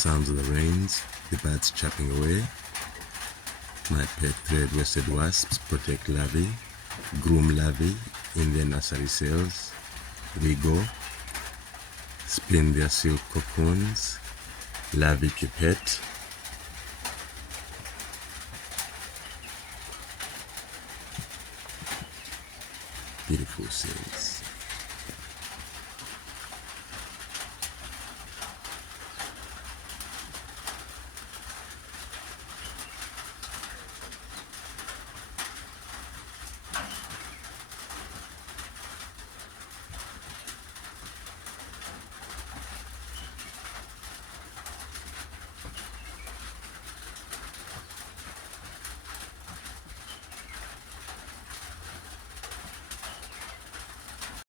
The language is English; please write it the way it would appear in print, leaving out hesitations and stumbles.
Sounds of the rains, the birds chirping away. My pet thread-waisted wasps protect larvae, groom larvae in their nursery cells. We go, spin their silk cocoons, larvae pipette. Beautiful scenes.